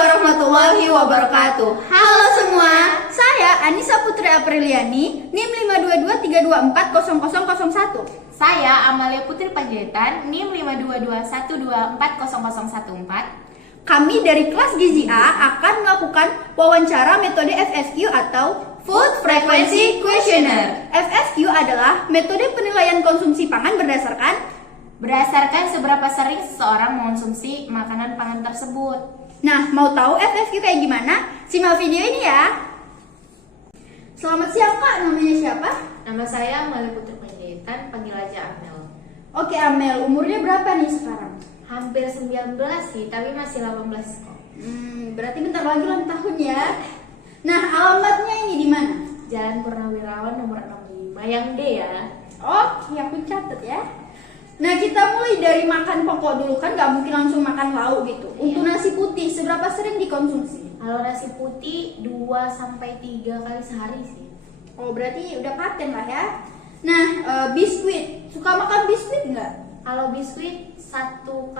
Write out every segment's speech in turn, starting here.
warahmatullahi wabarakatuh. Halo semua, saya Anissa Putri Apriliani, NIM 52232400001. Saya Amalia Putri Panjaitan, NIM 52212240014. Kami dari kelas Gizi A akan melakukan wawancara metode FSQ atau Food Frequency Questionnaire. FSQ adalah metode penilaian konsumsi pangan Berdasarkan seberapa sering seseorang mengonsumsi makanan pangan tersebut. Nah, mau tahu FSQ kayak gimana? Simak video ini ya. Selamat siang Kak, namanya siapa? Nama saya Amalia Putri Panjaitan, panggil aja Amel. Oke Amel, umurnya berapa nih sekarang? Hampir 19 sih, tapi masih 18 kok. Berarti bentar lagi ulang tahun ya. Nah, alamatnya ini di mana? Jalan Purnawirawan nomor 65 yang D ya. Oke, aku catat ya. Nah, kita mulai dari makan pokok dulu, kan gak mungkin langsung makan lauk gitu. Untuk nasi putih, seberapa sering dikonsumsi? Kalau nasi putih 2-3 kali sehari sih. Oh, berarti udah paten lah ya. Nah, biskuit, suka makan biskuit nggak? Kalau biskuit 1-2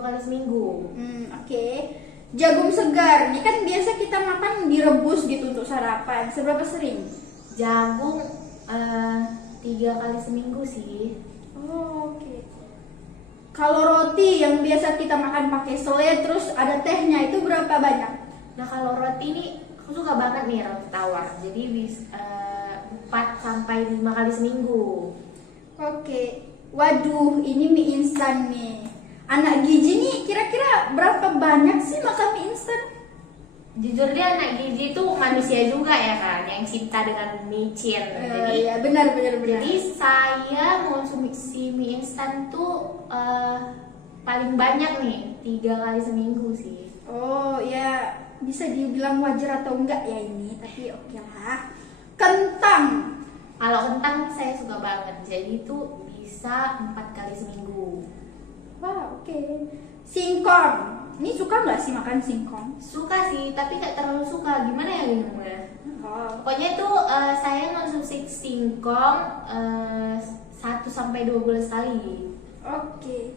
kali seminggu. Oke. Jagung segar, ini kan biasa kita makan direbus gitu untuk sarapan. Seberapa sering? Jagung 3 kali seminggu sih. Oh, oke. Kalau roti yang biasa kita makan pakai selai terus ada tehnya itu berapa banyak? Nah kalau roti ini aku suka banget nih roti tawar. Jadi 4-5 kali seminggu. Oke. Waduh, ini mie instan nih. Anak gizi nih kira-kira berapa banyak sih makan mie instan? Jujur dia anak gizi itu manusia juga ya kan, yang cinta dengan micin. Jadi ya benar. Jadi saya mengonsumsi mie instan tuh paling banyak nih 3 kali seminggu sih. Oh ya, bisa dibilang wajar atau enggak ya ini, tapi oke lah. Kentang. Kalau kentang saya suka banget, jadi itu bisa 4 kali seminggu. Wah, oke. Singkong. Ini suka nggak sih makan singkong? Suka sih, tapi nggak terlalu suka. Gimana ya minumnya? Pokoknya itu saya konsumsi singkong 1-2 bulan sekali. Oke.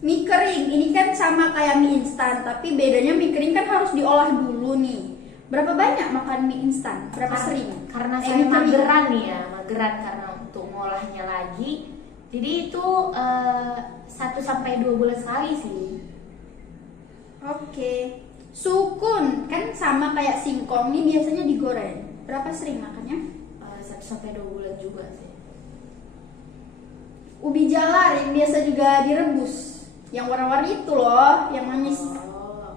Mie kering, ini kan sama kayak mie instan, tapi bedanya mie kering kan harus diolah dulu nih. Berapa banyak makan mie instan? Berapa sering? Karena saya mageran nih ya, mageran karena untuk ngolahnya lagi. Jadi itu 1-2 bulan sekali sih. Oke. Sukun kan sama kayak singkong, ini biasanya digoreng. Berapa sering makannya? 1-2 bulan juga sih. Ubi jalar yang biasa juga direbus, yang warna-warni itu loh, yang manis.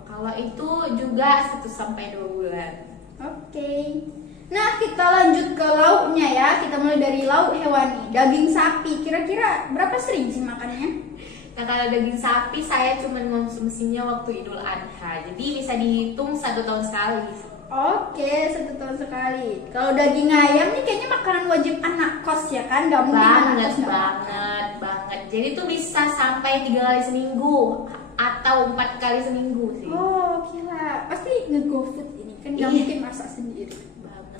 Kalau itu juga 1-2 bulan. Oke. Nah, kita lanjut ke lauknya ya. Kita mulai dari lauk hewani, daging sapi. Kira-kira berapa sering sih makannya? Nah kalau daging sapi saya cuma konsumsinya waktu Idul Adha, jadi bisa dihitung 1 tahun sekali. Oke, 1 tahun sekali. Kalau daging ayam nih kayaknya makanan wajib anak kos ya kan? Gak mungkin anak kos banget. Jadi tuh bisa sampai 3 kali seminggu atau 4 kali seminggu sih. Oh gila, pasti nge-GoFood ini kan gak mungkin masak sendiri banget.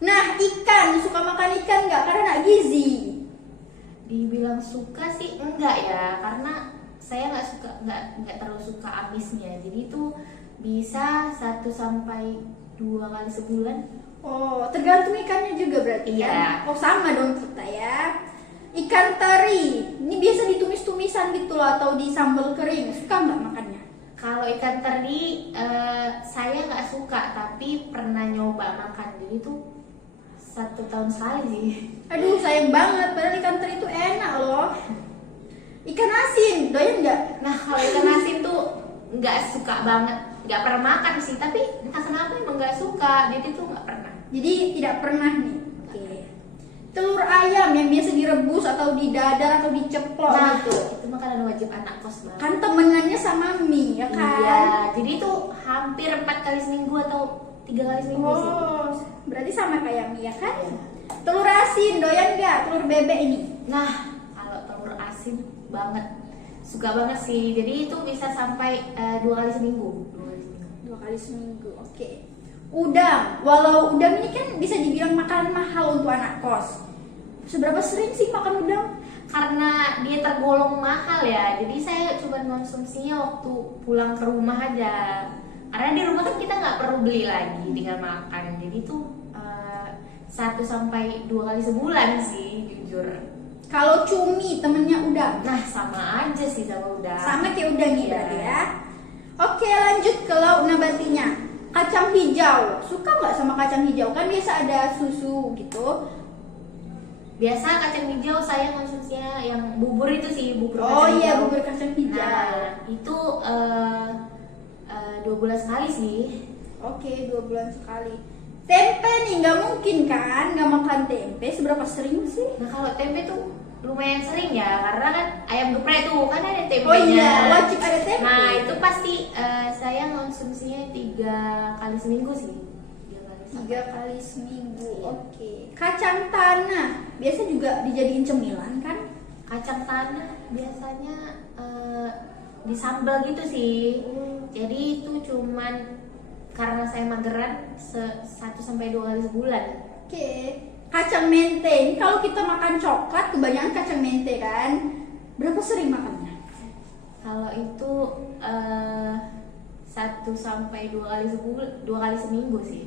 Nah ikan, suka makan ikan nggak? Karena nggak gizi. Dibilang suka sih enggak ya, karena saya nggak terlalu suka amisnya. Jadi itu bisa 1-2 kali sebulan. Oh, tergantung ikannya juga berarti kan? Oh sama dong kita ya. Ikan teri, ini biasa ditumis-tumisan gitu loh atau di sambal kering. Suka nggak makannya? Kalau ikan teri saya nggak suka, tapi pernah nyoba makan. Jadi itu 1 tahun sekali sih. Aduh sayang banget, padahal ikan teri itu enak loh. Ikan asin, doyan nggak? Nah kalau ikan asin tuh nggak suka banget, nggak pernah makan sih. Tapi entah kenapa emang nggak suka, jadi tuh nggak pernah. Jadi tidak pernah nih. Oke. Telur ayam yang biasa direbus atau didadar atau diceplok gitu. Itu makanan wajib anak kos banget. Kan temenannya sama mie ya kan? Iya, jadi tuh hampir 4 kali seminggu atau 3 kali seminggu sih. Oh, berarti sama kayak mie ya kan? Ya. Telur asin, doyan nggak? Telur bebek ini? Nah, kalau telur asin banget, suka banget sih. Jadi itu bisa sampai 2 kali seminggu. 2 kali seminggu, oke. Udang, walau udang ini kan bisa dibilang makanan mahal untuk anak kos. Seberapa sering sih makan udang? karena dia tergolong mahal ya, jadi saya cuma konsumsinya waktu pulang ke rumah aja. Karena di rumah kan kita nggak perlu beli lagi, tinggal makan. Jadi tuh 1 sampai 2 kali sebulan sih jujur. Kalau cumi temennya udang. Nah sama aja sih sama udang. Sama kayak udang nih Iya. berarti ya. Oke, lanjut ke lauk nabatinya. Kacang hijau. Suka nggak sama kacang hijau? Kan biasa ada susu gitu. Biasa kacang hijau saya konsumsinya yang bubur itu sih, bubur Oh kacang iya, hijau. bubur kacang hijau. Nah itu 2 bulan sekali sih. Oke, 2 bulan sekali. Tempe nih, nggak mungkin kan nggak makan tempe. Seberapa sering sih? Nah kalau tempe tuh lumayan sering ya, karena kan ayam geprek tuh kan ada tempenya. Oh iya, wajib ada tempe. Nah itu pasti saya konsumsinya 3 kali seminggu sih. 3 kali seminggu. Oke. Kacang tanah biasa juga dijadiin cemilan kan? Kacang tanah biasanya disambal gitu sih. Jadi itu cuman karena saya mageran 1 sampai 2 kali sebulan. Oke. Kacang mente. Ini kalau kita makan coklat kebanyakan kacang mente kan? Berapa sering makannya? Kalau itu 1 sampai 2 kali sebulan, 2 kali seminggu sih.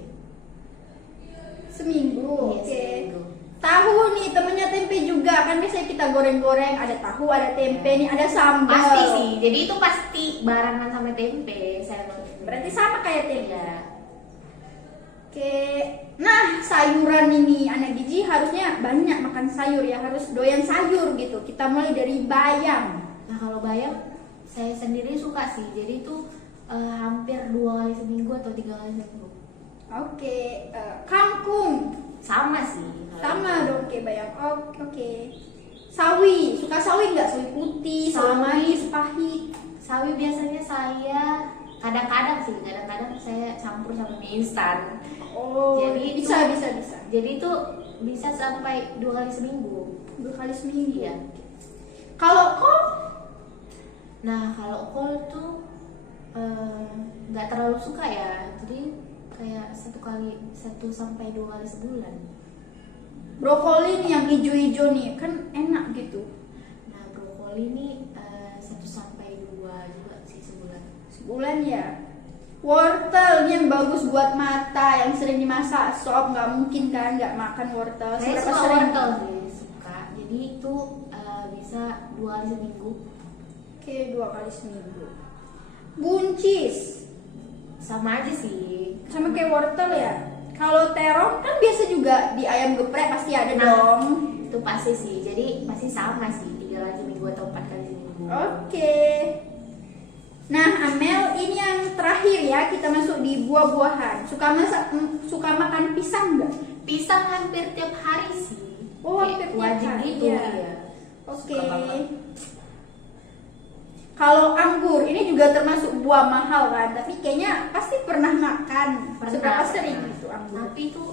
Seminggu. Iya, Oke. seminggu. Tahu nih temennya tempe juga kan biasanya kita goreng-goreng, ada tahu, ada tempe nih, ada sambal. Pasti sih. Jadi itu pasti barengan sama tempe saya konsumsi. Berarti sama kayak tempe. Iya. Oke. Nah, sayuran ini anak gizi harusnya banyak makan sayur ya, harus doyan sayur gitu. Kita mulai dari bayam. Nah kalau bayam saya sendiri suka sih. Jadi itu hampir 2 kali seminggu atau 3 kali seminggu. Oke. Kangkung. Sama sih. Sama dong kayak bayam. Oke. Sawi, suka sawi nggak? Sawi putih, sawi Sawi. manis, pahit. Sawi biasanya saya kadang-kadang saya campur sama mie instan. Oh, Jadi bisa. Jadi itu bisa sampai 2 kali seminggu. 2 kali seminggu. Iya. Kalau kol, Nah kalau kol tuh nggak terlalu suka ya. Jadi kayak 1 sampai 2 kali sebulan. brokoli nih yang hijau-hijau nih kan enak gitu. Nah brokoli ini 1 sampai 2 juga sih sebulan. Sebulan ya. Wortel nih yang bagus buat mata, yang sering dimasak sop, nggak mungkin kan nggak makan wortel. Saya Seberapa suka sering? wortel sih, suka. Jadi itu bisa 2 kali seminggu. Oke, 2 kali seminggu. Buncis, Sama aja sih. sama kayak wortel ya. Kalau terong kan biasa juga di ayam geprek pasti ada Nah. dong. Itu pasti sih. Jadi pasti sama sih, 3 kali seminggu atau 4 kali seminggu. Oke. Nah, Amel, ini yang terakhir ya, kita masuk di buah-buahan. Suka makan pisang nggak? Pisang hampir tiap hari sih. Oh, Kayak hampir tiap wajib hari, gitu ya. ya. Oke. Suka banget. Kalau anggur, ini juga termasuk buah mahal kan, tapi kayaknya pasti pernah makan. Seberapa sering itu anggur? Tapi itu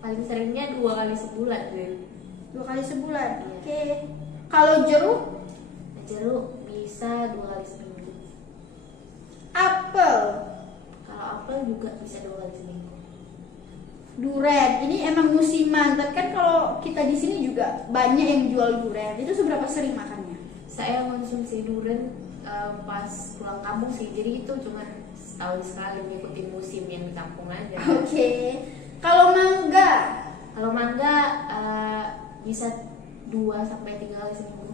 paling seringnya 2 kali sebulan deh. 2 kali sebulan. Iya. Oke. Kalau jeruk, Jeruk bisa 2 kali seminggu. apel, Kalau apel juga bisa 2 kali seminggu. duren. Ini emang musiman, tapi kan kalau kita di sini juga banyak yang jual duren. Itu seberapa sering makannya? Saya konsumsi durian pas pulang kampung sih, jadi itu cuma setahun sekali ngikutin musim yang di kampung aja. Oke. Kalau mangga, Kalau mangga bisa 2 sampai 3 kali seminggu.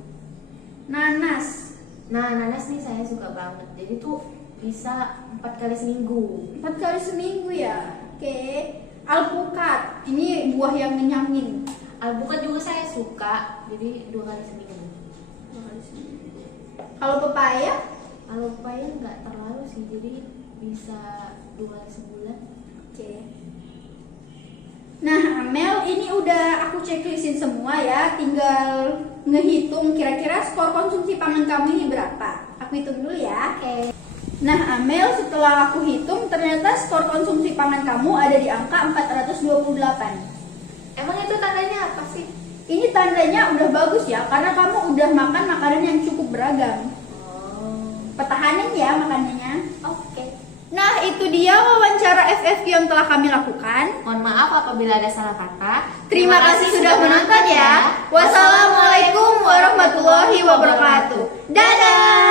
nanas, Nah nanas nih saya suka banget, jadi tuh bisa 4 kali seminggu. 4 kali seminggu ya. Oke. Alpukat, ini buah yang ngenyangin. Alpukat juga saya suka, jadi 2 kali seminggu. 2 kali seminggu. Kalau pepaya, Kalau pepaya nggak terlalu sih, jadi bisa 2 kali sebulan. oke. Nah, Amel, ini udah aku checklistin semua ya. Tinggal ngehitung kira-kira skor konsumsi pangan kamu ini berapa. Aku hitung dulu ya. Oke. Nah, Amel, setelah aku hitung, ternyata skor konsumsi pangan kamu ada di angka 428. Emang itu tandanya apa sih? Ini tandanya udah bagus ya, karena kamu udah makan makanan yang cukup beragam. Oh, Pertahanin ya makanannya. oke. Nah, itu dia wawancara FFQ yang telah kami lakukan. Mohon maaf apabila ada salah kata. Terima kasih sudah menonton ya. Wassalamualaikum warahmatullahi wabarakatuh. Dadah.